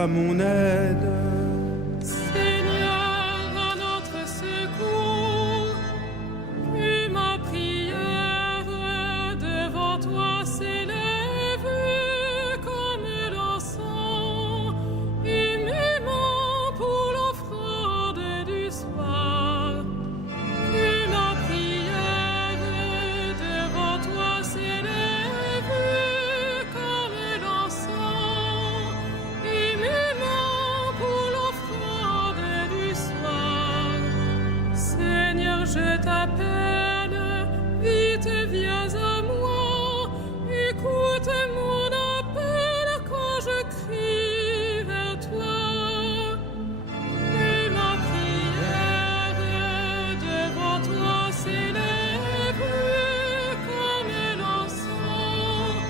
à mon aide. Seigneur, à notre secours, que ma prière devant toi s'élève comme l'encens, et mes mains pour l'offrande du soir. Que ma prière devant toi s'élève comme l'encens, et mes mains pour l'offrande du soir. Seigneur, je t'appelle, vite viens à moi, écoute mon appel quand je crie vers toi. Que ma prière devant toi s'élève comme l'encens,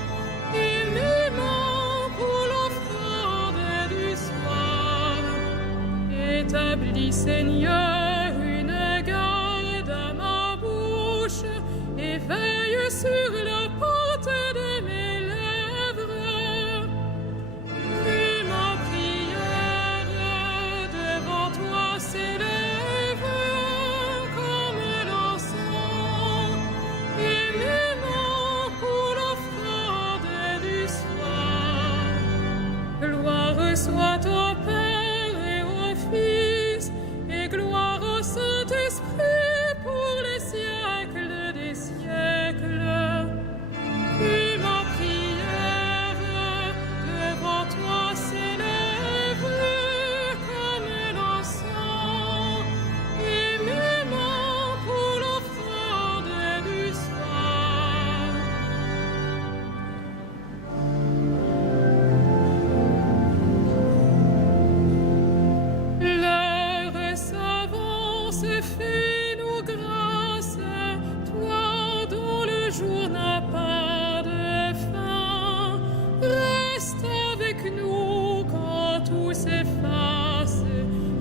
et mes mains pour l'offrande du soir. Établis, Seigneur, une garde à ma bouche, et veille sur la porte de mes lèvres. Que ma prière devant toi s'élève comme l'encens, et mes mains pour l'offrande du soir. Gloire soit au Père et au Fils, et gloire au Saint-Esprit pour les siècles des siècles. Que ma prière devant toi s'élève comme l'encens, et mes mains pour l'offrande du soir. L'heure s'avance, fais-nous grâce, toi dont le jour n'a pas de fin. Reste avec nous quand tout s'efface,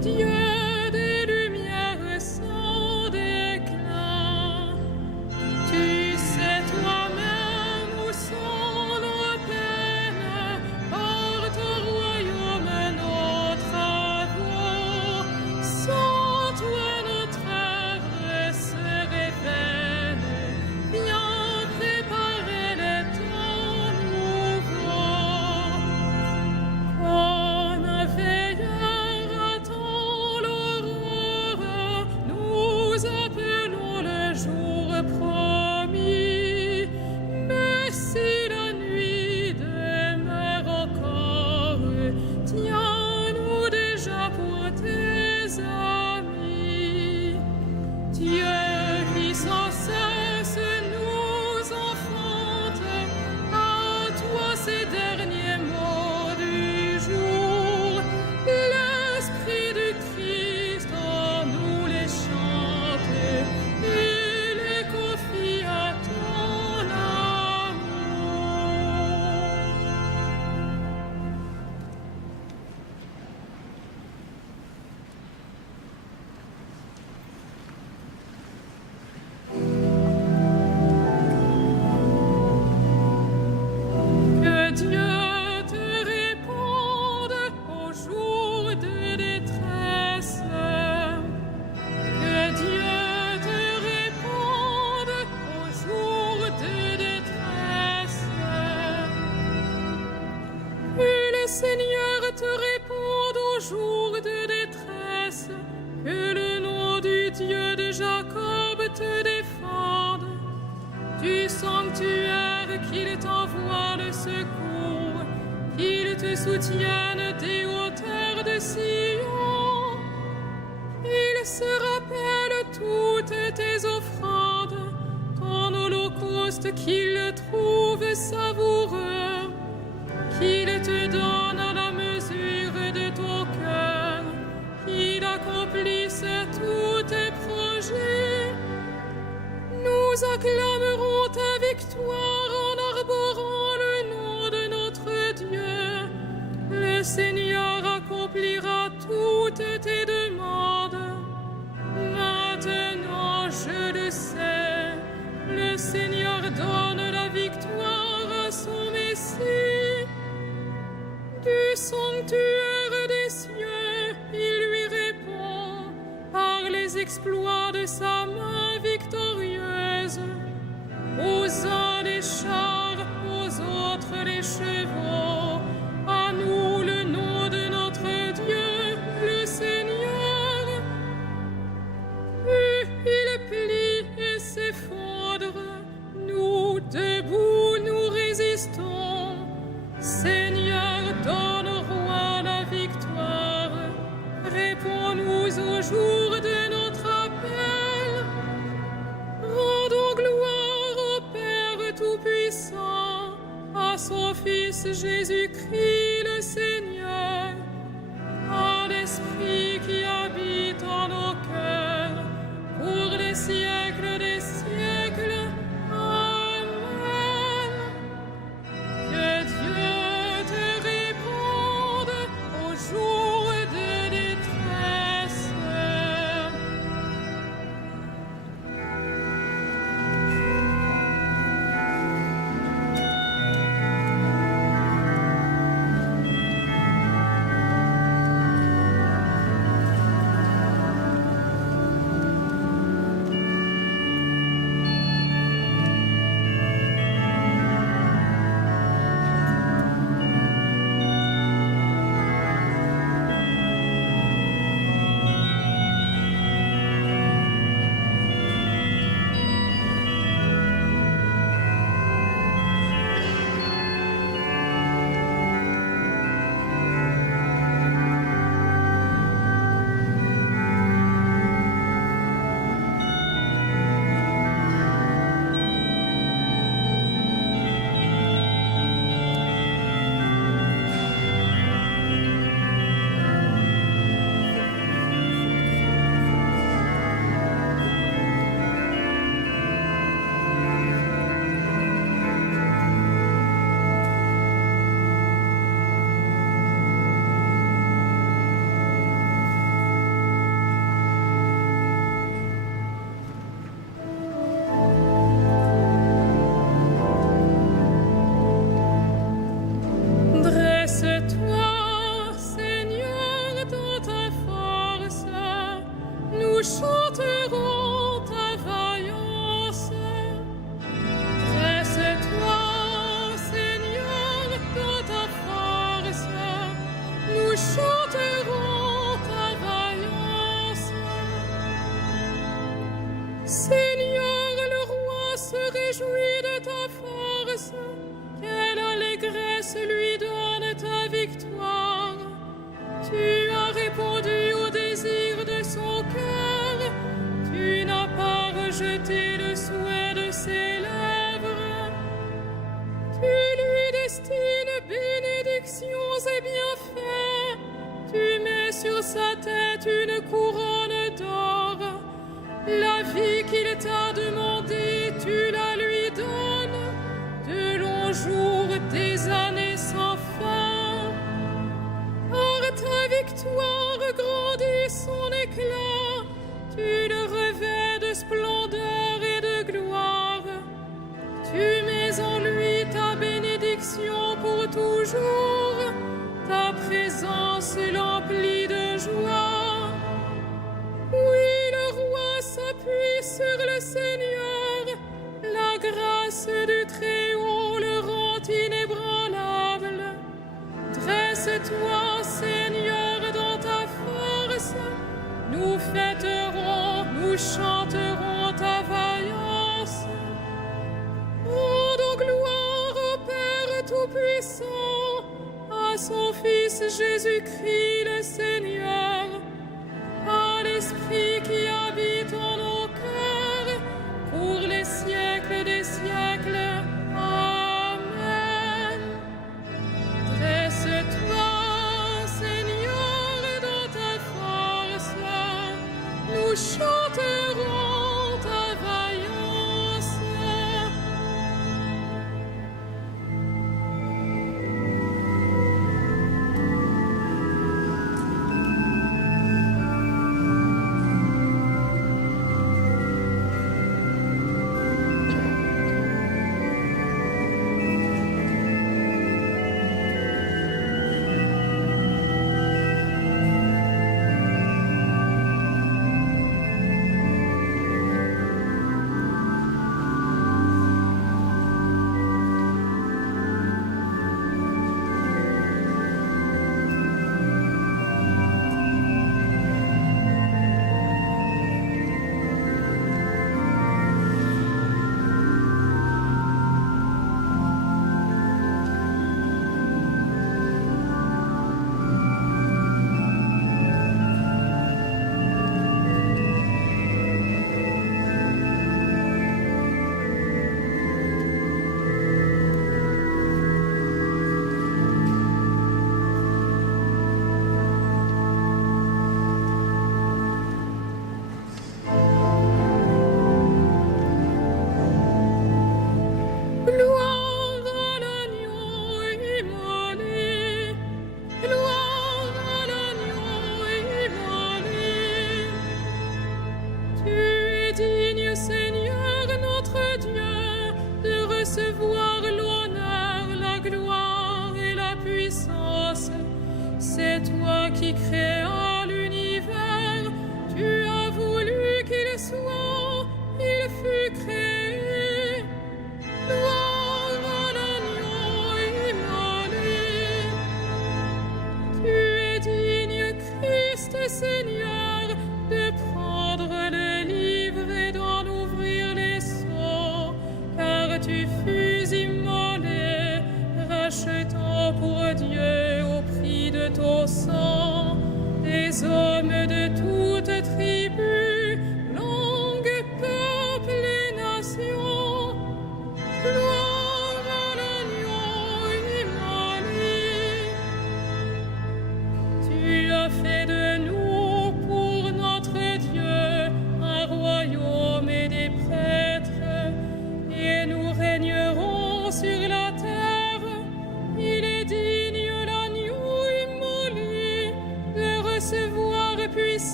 Dieu des lumières sans déclin. Tu sais toi-même où sont nos peines, par ton royaume nos travaux. Sans toi notre œuvre serait vaine. Viens préparer les temps nouveaux. Comme un veilleur attend l'aurore, nous appelons le jour promis. Mais si la nuit demeure encore, tiens-nous déjà pour tes amis. Dieu qui sans cesse nous enfante, à toi ces derniers mots du jour. L'Esprit du Christ en nous les chante, et les confie à ton amour. Que Dieu te réponde au jour de détresse. Que Dieu te réponde au jour de détresse. Que le Seigneur te réponde au jour de détresse. Que le nom du Dieu de Jacob te défende. Du sanctuaire qu'il t'envoie le secours, qu'il te soutienne des hauteurs de Sion. Il se rappelle toutes tes offrandes, ton holocauste qu'il trouve savoureux, qu'il te donne à la mesure de ton cœur, qu'il accomplisse tous tes projets. Nous acclamerons ta victoire en arborant le nom de notre Dieu. Le Seigneur accomplira toutes tes demandes. Maintenant, je le sais, le Seigneur donne la victoire à son Messie. Du sanctuaire les exploits de sa main victorieuse. Aux uns des chars, aux autres les chevaux. À nous le nom de notre Dieu, le Seigneur. Puis il plie et s'effondre. Nous, debout, nous résistons. Seigneur, donne au roi la victoire. Réponds-nous au jour de notre appel. Rendons gloire au Père Tout-Puissant, à son Fils Jésus-Christ le Seigneur, à l'Esprit qui habite en nos cœurs, pour les siècles des siècles. Amen. Que Dieu te réponde au jour de détresse. Dresse-toi, Seigneur, dans ta force, nous chanterons ta vaillance. Dresse-toi, Seigneur, dans ta force, nous chanterons ta vaillance. Seigneur, le roi se réjouit de ta force. Quelle allégresse lui donne ta victoire. Tu as répondu au désir de son cœur. Tu n'as pas rejeté le souhait de ses lèvres. Tu lui destines bénédictions et bienfaits. Tu mets sur sa tête une couronne d'or. La vie qu'il t'a demandée, tu la lui donnes. De longs jours, des années sans fin. Par ta victoire grandit son éclat. Tu le revêts de splendeur et de gloire. Tu mets en lui ta bénédiction pour toujours. Ta présence l'emplit de joie. Oui, le roi s'appuie sur le Seigneur. La grâce du Très-Haut le rend inébranlable. Dresse-toi, Seigneur, dans ta force. Nous fêterons, nous chanterons ta vaillance. Rendons gloire au Père Tout-Puissant, à son Fils Jésus-Christ le Seigneur, à l'Esprit qui habite en nos cœurs, pour les siècles des siècles. Amen. Dresse-toi, Seigneur, dans ta force. Nous chanterons ta vaillance.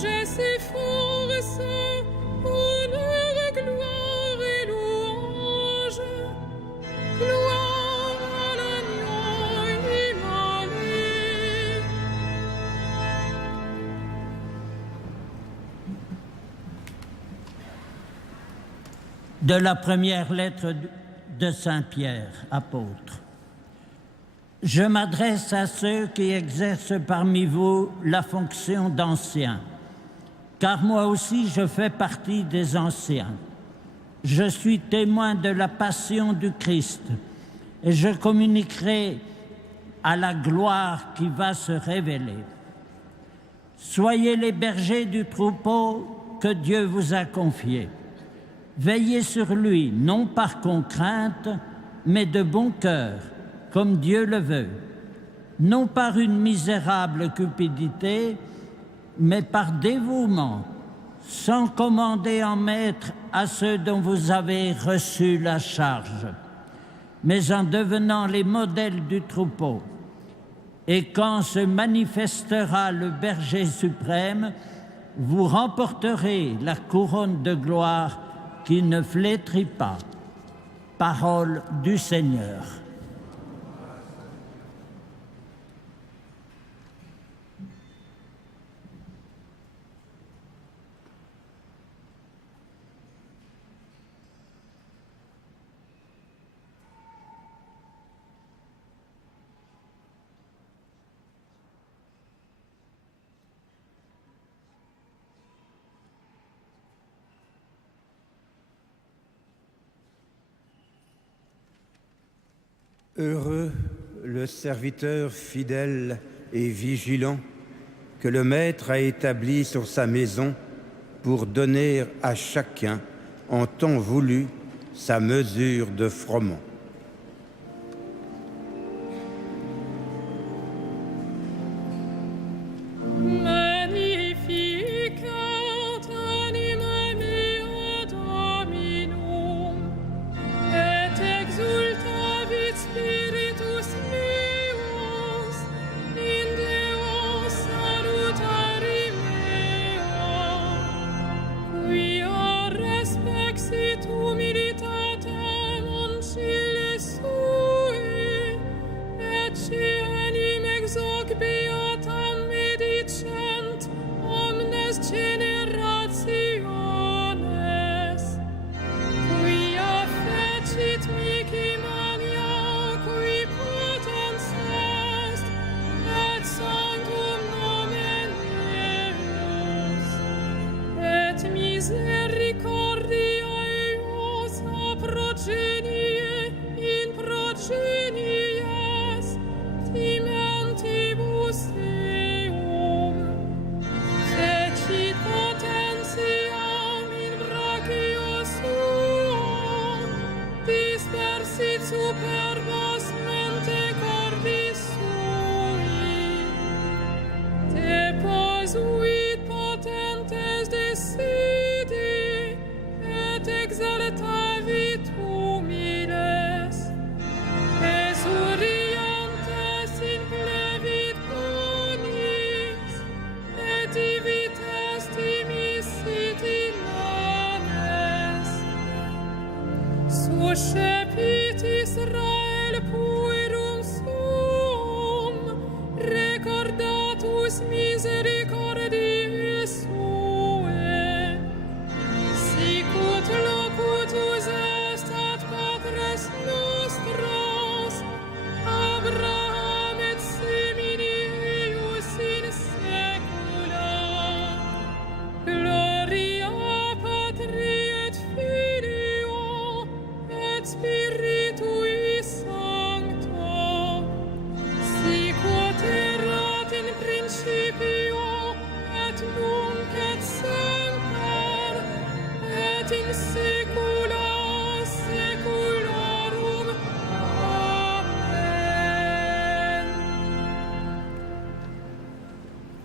j'ai ses forces, honneur, gloire et louange. Gloire à l'agneau immolé. De la première lettre de Saint Pierre, apôtre. Je m'adresse à ceux qui exercent parmi vous la fonction d'anciens, car moi aussi je fais partie des anciens. Je suis témoin de la passion du Christ et je communiquerai à la gloire qui va se révéler. Soyez les bergers du troupeau que Dieu vous a confié. Veillez sur lui, non par contrainte, mais de bon cœur, comme Dieu le veut, non par une misérable cupidité, mais par dévouement, sans commander en maître à ceux dont vous avez reçu la charge, mais en devenant les modèles du troupeau. Et quand se manifestera le berger suprême, vous remporterez la couronne de gloire qui ne flétrit pas. Parole du Seigneur. Heureux le serviteur fidèle et vigilant que le Maître a établi sur sa maison pour donner à chacun, en temps voulu, sa mesure de froment.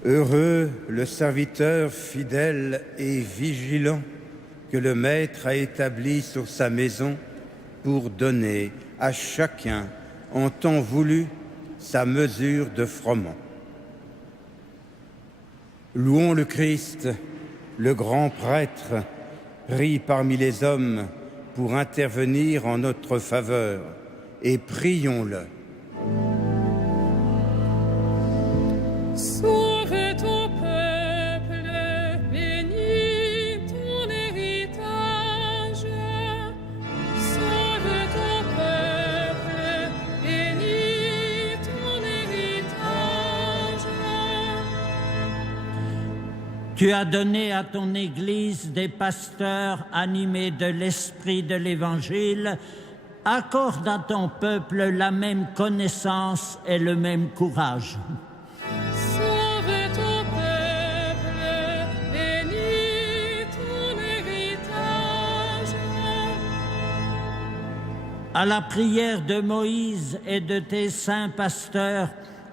Heureux le serviteur fidèle et vigilant que le Maître a établi sur sa maison pour donner à chacun, en temps voulu, sa mesure de froment. Louons le Christ, le grand prêtre, pris parmi les hommes pour intervenir en notre faveur, et prions-le. Sauve ton peuple, bénis ton héritage. Sauve ton peuple, bénis ton héritage. Tu as donné à ton Église des pasteurs animés de l'esprit de l'Évangile. Accorde à ton peuple la même connaissance et le même courage. Sauve ton peuple, bénis ton héritage. À la prière de Moïse et de tes saints pasteurs,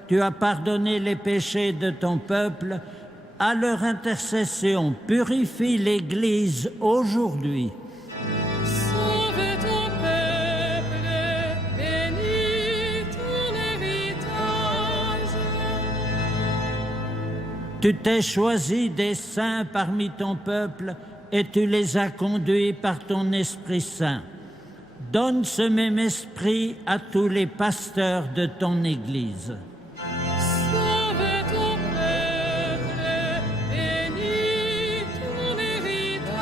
tu as pardonné les péchés de ton peuple. À leur intercession, purifie l'Église aujourd'hui. Sauve ton peuple, bénis ton héritage. Tu t'es choisi des saints parmi ton peuple et tu les as conduits par ton Esprit Saint. Donne ce même esprit à tous les pasteurs de ton Église. Sauve ton peuple, bénis ton héritage.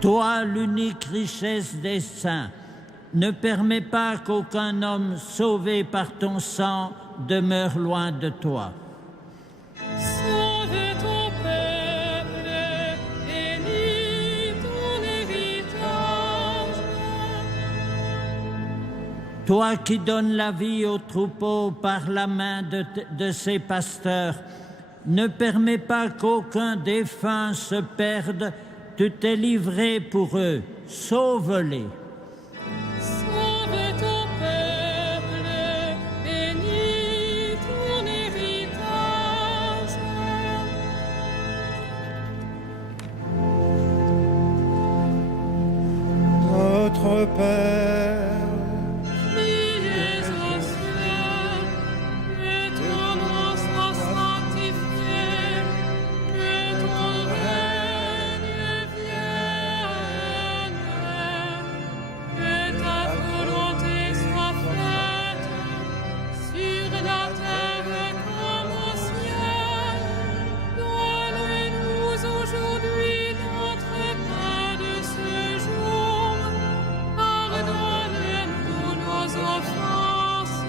Toi, l'unique richesse des saints, ne permets pas qu'aucun homme sauvé par ton sang demeure loin de toi. Sauve ton peuple, bénis ton héritage. Toi qui donnes la vie aux troupeaux par la main de ses pasteurs, ne permets pas qu'aucun défunt se perde. Tu t'es livré pour eux. Sauve-les. Sauve ton peuple, bénis ton héritage. Notre Père, Qui es aux cieux, que ton nom soit sanctifié, que ton règne vienne, que ta volonté soit faite sur la terre comme au ciel. Donne-nous aujourd'hui notre pain de ce jour. Pardonne-nous nos offenses,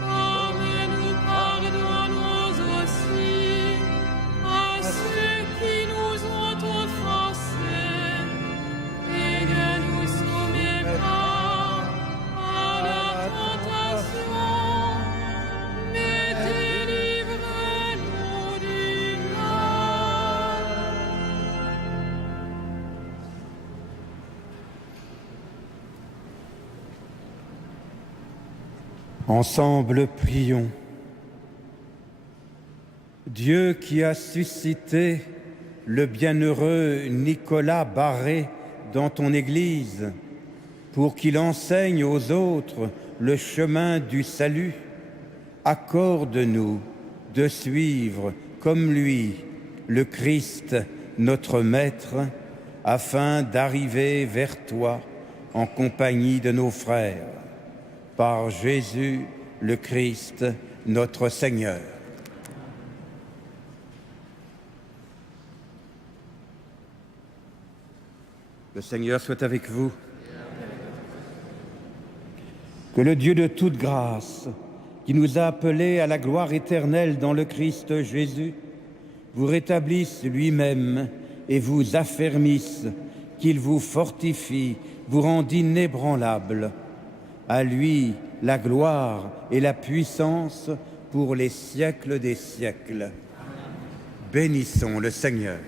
comme nous pardonnons aussi à ceux qui nous ont offensés. Et ne nous soumets pas à la tentation, mais délivre-nous du mal. ensemble prions. Dieu qui a suscité le bienheureux Nicolas Barré dans ton Église pour qu'il enseigne aux autres le chemin du salut, accorde-nous de suivre comme lui le Christ, notre Maître, afin d'arriver vers toi en compagnie de nos frères. Par Jésus le Christ, notre Seigneur. Le Seigneur soit avec vous. Que le Dieu de toute grâce, qui nous a appelés à la gloire éternelle dans le Christ Jésus, vous rétablisse lui-même et vous affermisse, qu'il vous fortifie, vous rende inébranlable. À lui la gloire et la puissance pour les siècles des siècles. Bénissons le Seigneur.